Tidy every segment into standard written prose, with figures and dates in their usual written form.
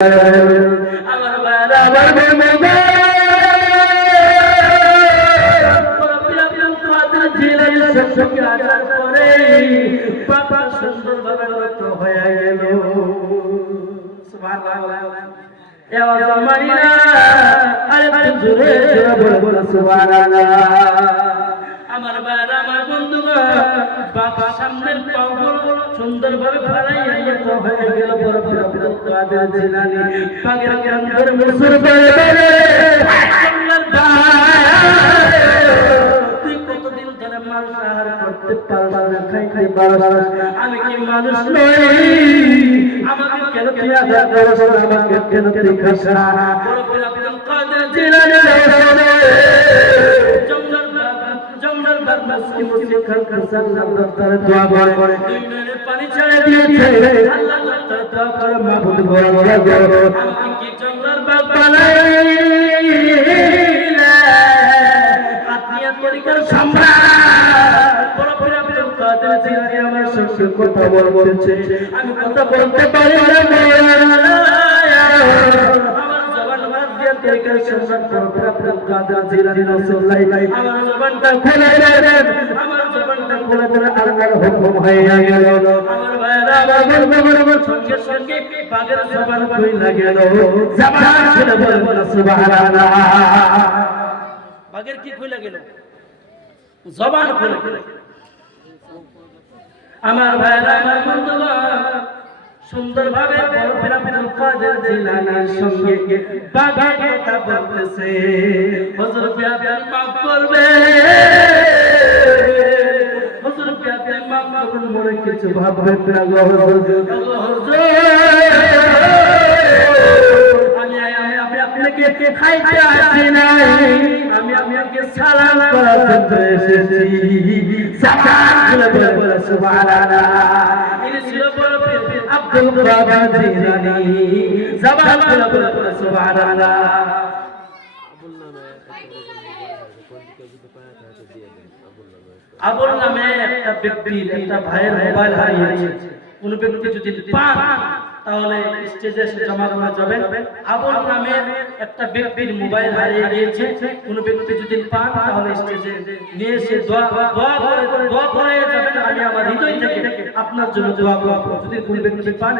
আমার ভাইরা আমার বন্ধুরা সঙ্গে আসার পরে বাবা সুন্দরভাবে রক্ত হয়ে গেল। সুবহানাল্লাহ। আমার ভাইরা আমার বন্ধুরা বাবা সামনের পাগুলো সুন্দরভাবে ফেলাইয়া হয়ে গেল। বড় কাদের জিলানী পাগের কান্দর মুসুর করে তুই কতদিন ধরে মানুষ আহার করতে পারবা না, খাইতে পারবা না, আমি কি মানুষ নই? আমাকে কেন তুই আহার করছ না, আমাকে কেন তুই খাস না? বড় আব্দুল কাদের জিলানী জঙ্গল বাগ মুসকি মুসকি খান খান আল্লাহ তাআলা দোয়া করে দুই নয়নে পানি ছেড়ে দিয়েছে। আল্লাহ তাআলা দোয়া করে মাবুদ বড় আমাকে কি জঙ্গল বাগ বানাইলা আত্মীয় তরিকার সম্রাট বড় আব্দুল কাদের জিলানী আমার সঙ্গে কথা বলছে, আমি কথা বলতে পারি না। আমার জবান বাদ দিয়ে তরিকার সম্রাট বড় আব্দুল কাদের জিলানী রাসূলুল্লাহ আমার জবানটা খুলে দেন, আমার জবানটা খুলে দেন। আল্লাহর হুকুম হয়ে গেল। আমার ভাইরা আমার বন্ধুরা সঙ্গে সঙ্গে বাগের জবান খুলে গেল। জবান খুলে বলুন সুবহানাল্লাহ। বাগের কি খুলে গেল? জবান খুলে গেল। আমার ভাইরা আমার বন্ধুরা সুন্দরভাবে বড় আব্দুল কাদের জিলানীর সঙ্গে বাগের কথা বলতেছে। হুজুর আপনি মাফ করবে, হুজুর আপনি মাফ করুন, মনে কিছু ভাববেন না গো হুজুর। আমি আপনাকে খাইতে আসি নাই, আমি আপনাকে সালাম করার জন্য এসেছি। জবান খুলে বলো সুবহানাল্লাহ। ইনি ছিল বড় আব্দুল কাদের জিলানী। জবান খুলে বলো সুবহানাল্লাহ। আবুল নামে একটা ব্যক্তি একটা ভাইয়ের মোবাইল হারিয়েছে। কোন ব্যক্তি যদি পান তাহলে স্টেজে এসে জমা করা যাবে। আবুল নামে একটা ব্যক্তির মোবাইল হারিয়ে গিয়েছে। কোন ব্যক্তি যদি পান তাহলে স্টেজে নিয়ে এসে দোয়া করে যাবেন। আমি আমার হৃদয় থেকে আপনার জন্য দোয়া করব। যদি কোন ব্যক্তি পান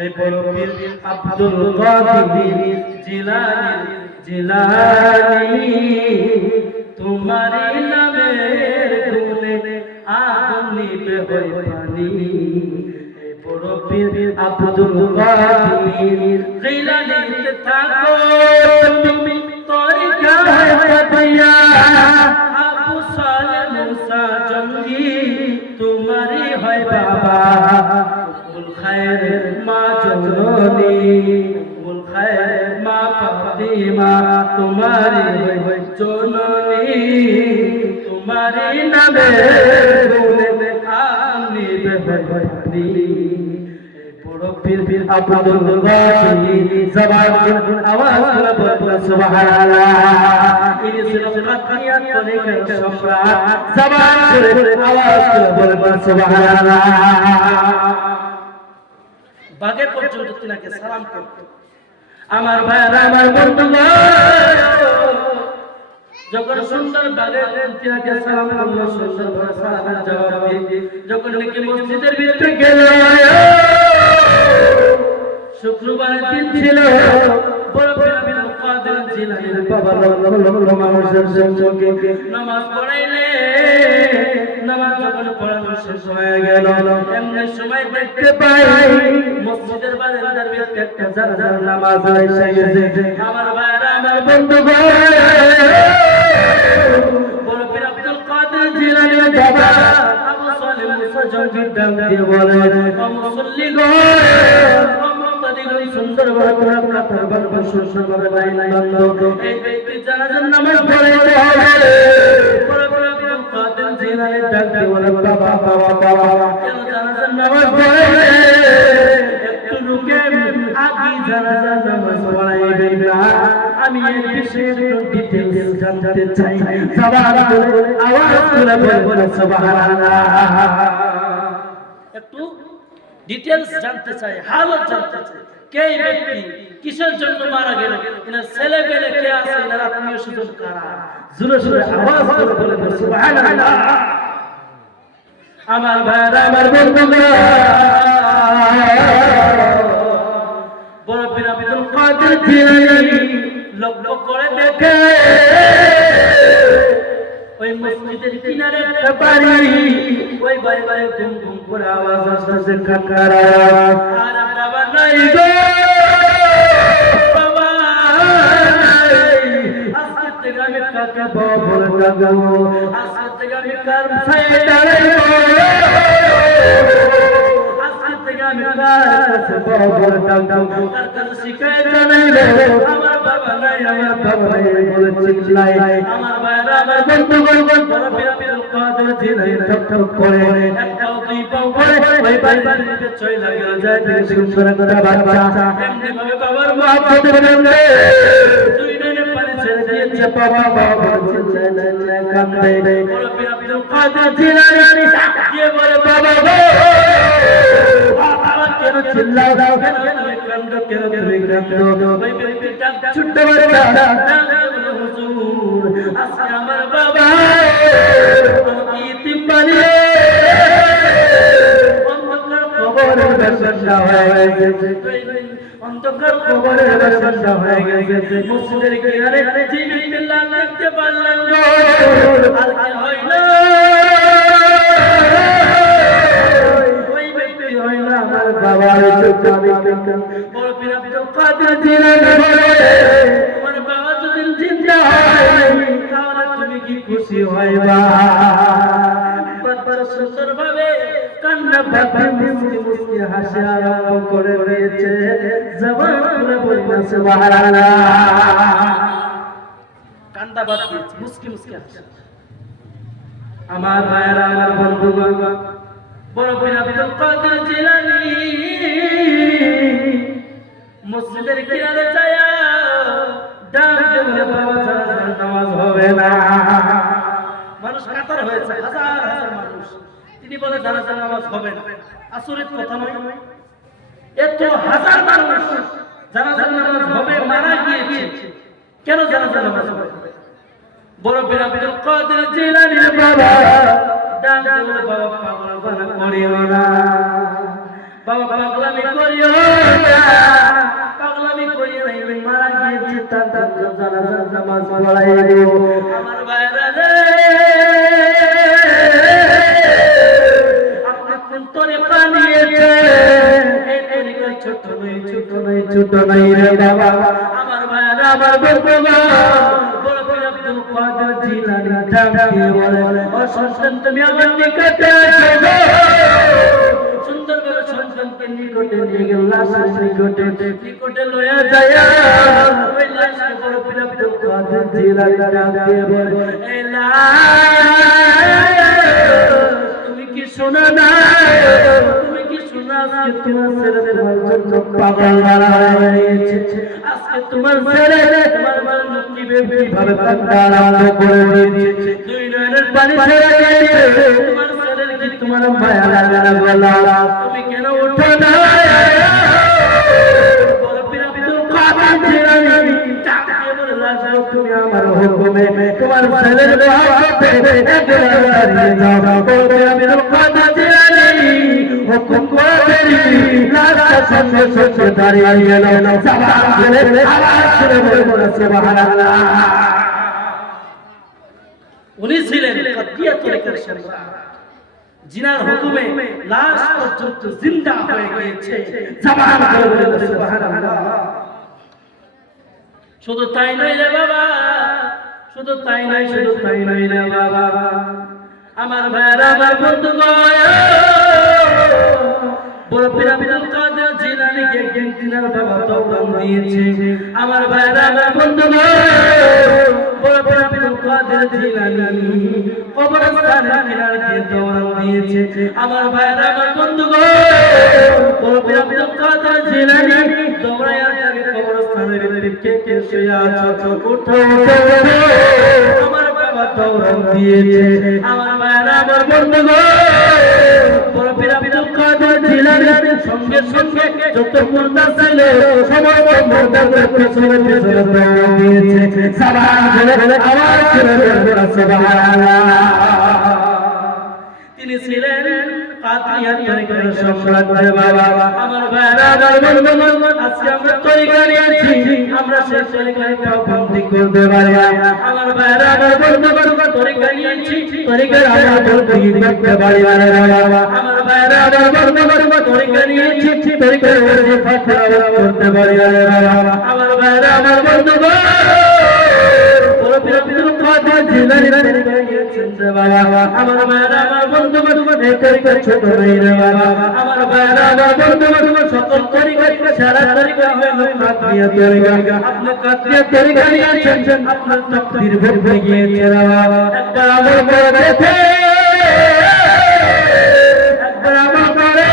এই বড় পীর আব্দুল কাদের জিলানী তোমারি নামের গুণে আগুন নিবে হয় পানি। এই বড় পীর আব্দুল কাদের জিলানীতে থাকো তুমি তরিকায় পাতিয়া। আবু সালেহ মুসা জঙ্গি তোমারি হয় বাবা। উল খায়ের মা জননী, উল খায়ের মা ফাতিমা তোমারি হয় জননী। তোমারি নামে গুণে আগুন নিবে হয় পানি। বড় পীর আব্দুল কাদের জবান আওয়াজ করে বলো সুবহানাল্লাহ। ইনি ছিল কাদিয়ান তরিকার সম্রাট। জবান করে আওয়াজ করে বলো সুবহানাল্লাহ। বাগে পর্যন্ত তিনাকে সালাম করত। আমার ভাইরা আমার বন্ধুরা যখন সুন্দর বাগে তিনাকে সালাম করলো, সুন্দর ভাবে সালামের জবাব দিয়ে যখন নাকি মসজিদের ভিতরে গেল, শুক্রবার দিন ছিল। বড় আব্দুল কাদের জিলানীর বাবা মানুষের সঙ্গে নামাজ পড়াইলে, নামাজ যখন পড়ানো শেষ হয়ে গেল, এমনি সময় দেখতে পাই মসজিদের বারান্দার ভিতরে একটা জানাজার নামাজ এসে গেছে। আমার ভাইরা আমার বন্ধুগণ বড় পীর আব্দুল কাদের জিলানীর বাবা আবু সালেহ মুসা জঙ্গি ডাক দিয়ে বলে, ও মুসল্লিগণ সুন্দরভাবে আপনার বারবার সুন্দরভাবে লাইন বাঁধো। এই ব্যক্তি জানাজার নামাজ পড়াইতে হবে। বড় আব্দুল কাদের জিলানী ডাক দিয়ে বলে, বাবা কেন জানাজার নামাজ পড়াইলে একটু রুকে আগে জানাজার নামাজ পড়াইবেন না? আমি এই বিষয়ে একটু ডিটেইলস জানতে চাই। জবান করে আওয়াজ করে বলো সুবহানাল্লাহ। একটু ডিটেইলস জানতে চাই, হালত জানতে চাই। কে ব্যক্তি কিসের জন্য মারা গেল, এনার ছেলে পেলে কে আছে, এনার আত্মীয় স্বজন কারা, জোরে জোরে আওয়াজ করে বলে সুবহানাল্লাহ। আমার ভাইরা, আমার বন্ধুরা, বড় পীর আব্দুল কাদের জিলানী লক্ষ্য করে দেখে ওই মসজিদের কিনারে একটা বাড়ি, ওই বাড়ি ঘুম ঘুম করে আওয়াজ আসছে কাকারা, আর বাবা নাই গো বাবা, আজকে থেকে আমি কাকে বাবা ডাকবো, আজকে থেকে আমি কার ছায়ে দাঁড়াবো, আজকে থেকে আমি কার কাছে বাবা ডাকবো, কার কাছে শিকায়ত জানাইবো, আমার বাবা নাই, আমার বাবা নাই বলে চিল্লাই। আমার ভাইরা, আমার বন্ধুগণ, বড় পীর আব্দুল কাদের জিলানী ঠক ঠক করে এক পাও দুই পাও করে ওই বাড়িতে চলে গেল, যায় সুন্দর একটা বাচ্চা এমনি ভাবে বাবার মহব্বতে বলে দুই নয়নে পানি ছেড়ে দিয়েছে, বাবা বাবা চিল্লায় কাঁদে। বড় পীর আব্দুল কাদের জিলানী দিয়ে বলে বাবা গো, বাবা কেন চিল্লাও, কেন তুমি কাঁদো, কেন তুমি কাঁদো, ওই ব্যক্তিটা ছোট্ট বাচ্চা হুজুর, আজকে আমার বাবা আমাকে ইতিম বানিয়ে অন্ধকার কবরের বাসিন্দা হয়ে গেছে, অন্ধকার কবরের বাসিন্দা হয়ে গেছে। মসজিদের কিনারে যে বিল্লাহ দেখতে পারলেন আর কি হয় না, ওই ব্যক্তি হয় না আমার বাবার চোখে। বড় পীর আব্দুল কাদের জিলানী বলে, তোমার বাবা যদি জিন্দা হয় তাহলে তুমি কি খুশি হইবা? বড় সুন্দর ভাবে কান্না ভাবে মুস্কি মুস্কি হাসি আরম্ভ করে দিয়েছে, জবান খুলে বলবে সুবহানাল্লাহ, কান্না বাদ দিয়েছে, মুস্কি মুস্কি হাসি। আমার ভাইরা, আমার বন্ধুগণ, বড় পীর আব্দুল কাদের জিলানী মসজিদের কিনারে যায় ডাক দিয়ে বাবা ছাড়া নামাজ হবে না। মানুষ কাতার হয়েছে, হাজার হাজার মানুষ, তিনি বলে জানাজার নামাজ হবে না। আচরিত কথা নয়? এত হাজার মানুষ জানাজার নামাজ হবে, মারা গিয়েছে, কেন জানাজার নামাজ হবে? বড় পীর আব্দুল কাদের জিলানীর বাবা ডাক দিয়ে বলে বাবা পাগলামি করিও না, বাবা পাগলামি করিও না, পাগলামি করিও না, মারা গিয়েছে তার জানাজার নামাজ পড়াই দিব। আমার ভাইরা রে, আপনি কোন তরিকা নিয়েছেন? এই তরিকা ছোট নয়, ছোট নয়, ছোট নয় রে বাবা। আমার ভাইরা, আমার বন্ধুগণ, বড় পীর আব্দুল কাদের জিলানী ডাক দিয়ে বলে, ও সন্তান তুমি আমার নিকটে এসো। সুন্দর করে সন্তানকে নিকটে নিয়ে গেল, লাশের নিকটে লয়ে যায়, ওই লাশকে বড় পীর আব্দুল কাদের জিলানী ডাক দিয়ে বলে, এই লাশ তুমি কি শোনো না, তুমি কি শোনো, আজকে তোমার ছেলে তোমার জন্য পাগল হয়েছে, আজকে তোমার ছেলে তোমার জন্য কিভাবে কান্না আরম্ভ করে দিয়েছে, দুই নয়নের পানি ছেড়ে দিয়েছে, তোমার ছেলের কি তোমার মায়া লাগে না বলা, তুমি কেন উঠো না? বড় পীর আব্দুল কাদের জিলানী ডাক দিয়ে বলে, লাশ তুমি আমার হুকুমে তোমার ছেলের বাবাকে একবার দাঁড়িয়ে যাও। বড় পীর আব্দুল কাদের জিলানী হুকুম করে লাশটা সঙ্গে সঙ্গে দাঁড়িয়ে গেল, জবান খুলে আওয়াজ করে বলে সুবহানাল্লাহ। উনি ছিলেন কাদিয়া তরিকার সরদার, জিনার হুকুমে লাশ পর্যন্ত জিন্দা হয়ে গিয়েছে, জবান খুলে বলে সুবহানাল্লাহ। শুধু তাই নয় রে বাবা, শুধু তাই নয়, শুধু তাই নয় রে বাবা। আমার ভাইরা, আমার বন্ধুগণ, বড় পীর আব্দুল কাদের জিলানীকে একদিন তিনার বাবা দৌড়ান দিয়েছে। আমার ভাইরা, আমার বন্ধুগণ, বড় পীর আব্দুল কাদের জিলানী কবরস্থানের কিনারে দিয়ে দৌড়ান দিয়েছে। আমার ভাইরা, আমার বন্ধুগণ, বড় পীর আব্দুল কাদের জিলানী দৌড়াইয়া যাবে কবরস্থানের ভিতরে, কে শুয়ে আছো, উঠো উঠো, আমার বাবা দৌড়ান দিয়েছে। আমার ভাইরা, আমার বন্ধুগণ, বড় পীর আব্দুল কাদের জিলানীর সঙ্গে সঙ্গে যত মুর্দা ছিল সমস্ত মুর্দাদের পেছনে পেছনে দৌড় দিয়েছে সুবহানাল্লাহ আওয়াজ করে বলুন সুবহানাল্লাহ তিনি ছিলেন কাদিয়াত তরিকার সম্রাট বাবা আমার ভাইরা আমার বন্ধু আজকে আমরা তরিকা নিয়েছি আমরা সেই তরিকায় পাবন্দি করতে পারি আমার ভাইরা আমার বন্ধু তরিকা নিয়েছি তরিকার আমরা বন্দি করতে পারি আমার ভাইরা আমার বন্ধু তরিকা নিয়েছি তরিকার ওয়াজিফা তেলাওয়াত করতে পারি আমার ভাইরা আমার বন্ধু আমার মায়েরা আমার বন্ধু এই তরিকা ছোট নাই রে বাবা আমার ভাইরা আমার বন্ধু সকল তরিকা সারা তরিকা হলো কাদিয়া তরিকা আপনি কাদিয়া তরিকা নিয়েছেন আপনার তাকদীর বদলে গিয়েছে রে বাবা একবার আমার করে দেখে একবার আমার করে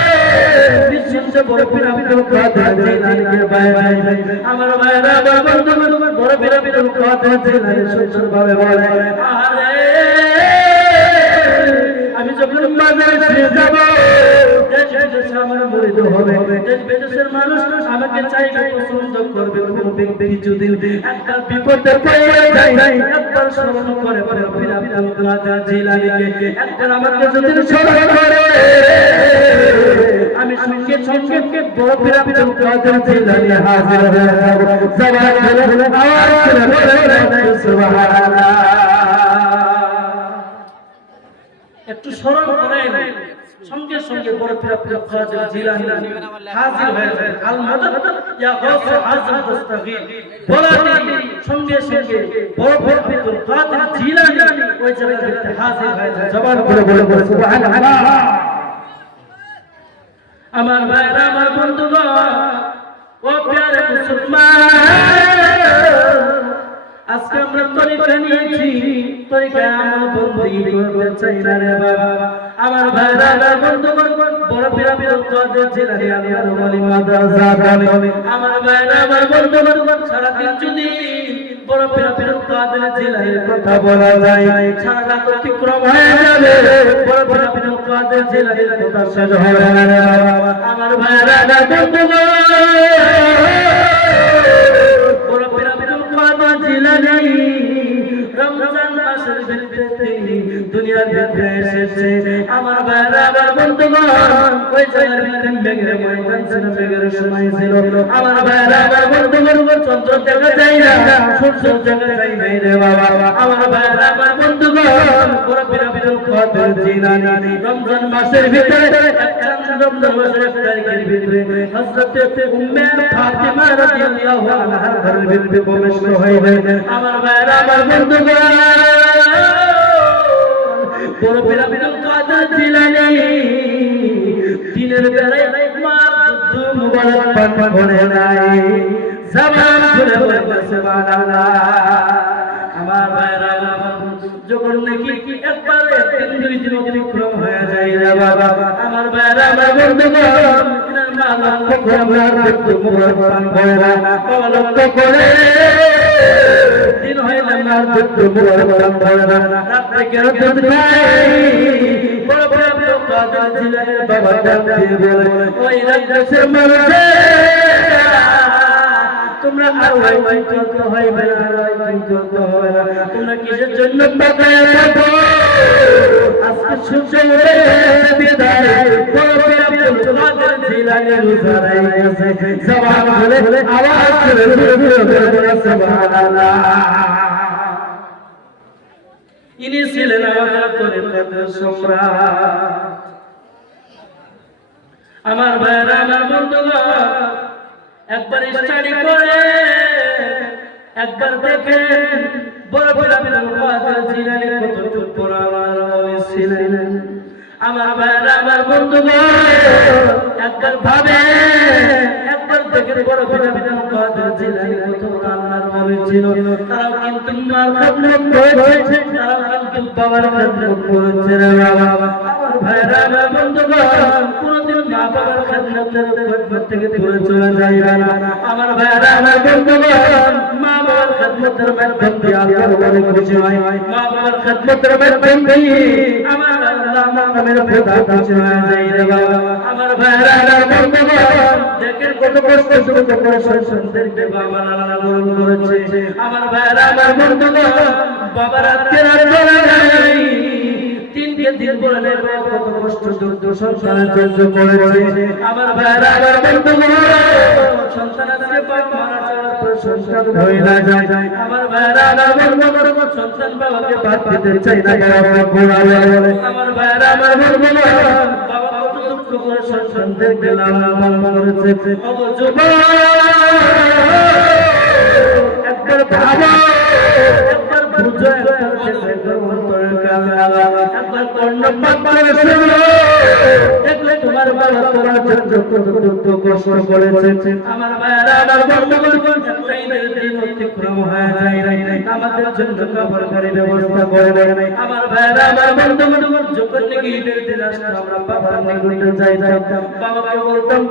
বিশ্বসে বড় পিরামিডের কথা জিলানীকে বাইরে আমার ভাইরা আমার বন্ধু বড় পিরামিডের কথা জিলানী সুন্দরভাবে বলে আরে আমি যখন বাজারে ফিরে যাব দেশ বিদেশে আমার মুরিদ হবে দেশ বিদেশের মানুষ আমাকে চাইবে পছন্দ করবে কোন ব্যক্তি যদি একটা বিপদে পড়ে যায় একবার স্মরণ করে ফির আব্দুল কাদের জিলানীকে একবার আমাকে যদি স্মরণ করে আমি সঙ্গে সঙ্গে বড় ফির আব্দুল কাদের জিলানী হাজির হয়ে যাব জবান বলে আওয়াজ করে বলে সুবহানাল্লাহ একটু স্মরণ করেন সঙ্গে সঙ্গে বড় ফির আব্দুল কাদের জিলানী হাজির হয়ে যায় আল মাদাদ ইয়া গাউস আযম তাস্তাগীর বলা সঙ্গে সঙ্গে বড় ফির আব্দুল কাদের জিলানী ওই জায়গায় হাজির হয়ে যায় জবান করে বলে সুবহানাল্লাহ আমার ভাইরা আমার বন্ধুগণ ও প্যারে মুসলমান আজকে আমরা তরিকা নিয়েছি তরিকা আমার বন্ধু করতে চাই না রে বাবা আমার ভাইরা আমার বন্ধুগণ বড় পীর আব্দুল কাদের জিলানী আল্লাহর ওলি মাদ্রাসা করে আমার ভাইরা আমার বন্ধুগণ সারা দিন যদি বড় পীর আব্দুল কাদের জিলানীর কথা বলা যায় সারা রাত অতিক্রম হয়ে যাবে বড় পীর আব্দুল কাদের জিলানীর কথা শেষ হবে না রে বাবা আমার ভাইরা আমার বন্ধুগণ বড় পীর আব্দুল কাদের জিলানী রমজান মাসের ভিতরে দুনিয়ার ভিতরে এসেছে আমার ভাইরা আমার বন্ধুগণ ওই জায়গার ভিতরে মেঘের ময়দান ছিল মেঘের সময় ছিল আমার ভাইরা আমার বন্ধুগণ চন্দ্র দেখা যায় না সূর্য দেখা যায় না রে বাবা আমার ভাইরা আমার বন্ধুগণ বড় পীর আব্দুল কাদের জিলানী রমজান মাসের ভিতরে রমজান মাসের 1 তারিখের ভিতরে হযরত উম্মে ফাতিমা রাদিয়াল্লাহু আনহার ঘরের ভিতরে প্রবেশ হয়েছে আমার ভাইরা আমার বন্ধুগণ বড় পীর আব্দুল কাদের জিলানী দিনের বেলায় মার যুদ্ধ মুবারক পান করে নাই জবান খুলে বলে সুবহানাল্লাহ আমার ভাইরা যখন নাকি একবারে 3 দিন অতিক্রম হয়ে যায় রে বাবা আমার ভাইরা আমার বন্ধুগণ লক্ষ্য করে আমার যুদ্ধ মুবারক পান করে না লক্ষ্য করে দিন হয় না আমার যুদ্ধ মুবারক পান করে না রাতে কেন দুধ খাই বড় বড় আব্দুল কাদের জিলানীর বাবা ডাক দিয়ে বলে ওই রাজ্যের মানুষ তোমরা আর ওই চলতে হইবে না ওই চলতে হবে না তোমরা কিসের জন্য পাকায় থাকো আজকে সূর্য উঠে বিদায় বড় পীর আব্দুল কাদের জিলানী রোজায় গেছে জবান বলে আওয়াজ করে বলে সুবহানাল্লাহ ইনি ছিলেন আমাদের তরিকার সম্রাট আমার ভাইরা আমার বন্ধুগণ একবার স্টাডি করে একবার দেখেন বড় বড় আব্দুল কাদের জিলানী কতটুকু পুরানো ছিলেন আমার ভাইরা আমার বন্ধুগণ একবার ভাবে একবার দেখেন বড় বড় আব্দুল কাদের জিলানী কত আল্লাহর ওলি ছিল তারাও কিন্তু মার খেদমত করেছে তারাও কিন্তু বাবার খেদমত করেছে রে বাবা আমার ভাইরা আমার বন্ধুগণ কোনদিন মা বাবার খেদমতের থেকে দূরে চলে যাইবে না আমার ভাইরা আমার বন্ধুগণ মা বাবার খিদমতের মাধ্যম দিয়ে আল্লাহর ঘরে খুশি হয় মা বাবার খিদমতের মাধ্যম দিয়ে আমার আল্লাহ মাকামের খোদা খুশি হয়ে যায় রে বাবা আমার ভাইরা আমার বন্ধুগণ দেখেন কত কষ্ট করে সন্তানদেরকে বাবা আল্লাহ বরণ করেছে আমার ভাইরা আমার বন্ধুগণ বাবার আজকে রাত নাই তিনকে দিন বলে কত কষ্ট দুঃখ সংসারের জন্য করেছে আমার ভাইরা আমার বন্ধুগণ সন্তান আজকে বাবা মারা যাওয়ার পর সন্তান হয়ে না যায় আমার ভাইরা আমার বন্ধুগণ সন্তান বাবাকে বাদ দিতে চাই না বাবা বলে আমার ভাইরা আমার বন্ধুগণ বাবা কত দুঃখ করে সন্তানদেরকে লালন পালন করেছে ও যুবক একবার ভাবো একবার বুঝো একবার কর্ণপাত করে শুনো দেখলে তোমার বাবা তোমার জন্য কত দুঃখ কষ্ট করেছে আমার ভাইরা আমার বন্ধুগণ একটাই দিন অতিক্রম হয়ে যায় আমাদের জন্য খাবার গাড়ি ব্যবস্থা করে দেয় আমার ভাইরা আমার বন্ধুগণ যখন নাকি ঈদের দিন আসতো আমরা বাবার নিকটে যাইতাম বাবাকে বলতাম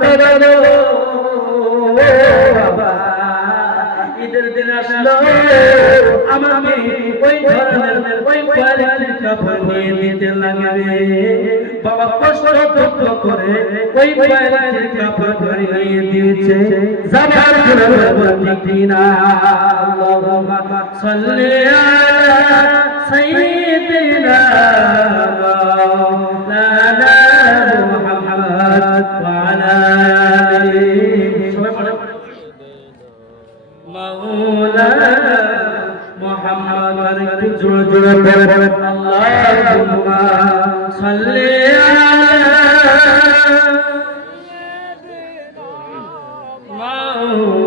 বাবা ঈদের দিন আসলো আমাকে ওই ধরনের ওই কোয়ালিটির কাপড় নিয়ে দিতে লাগবে বাবা কষ্ট করে ওই কোয়ালিটির কাপড় নিয়ে দিয়েছে যাবার জন্য ঠিক না আল্লাহুম্মা সাল্লি আলা সাইয়্যিদিনা মাওলানা মুহাম্মদ ওয়া আলা আলিহি মাওলানা মুহাম্মদ একটু জোরে জোরে বলেন আল্লাহুম্মা সাল্লি আলা মাওলানা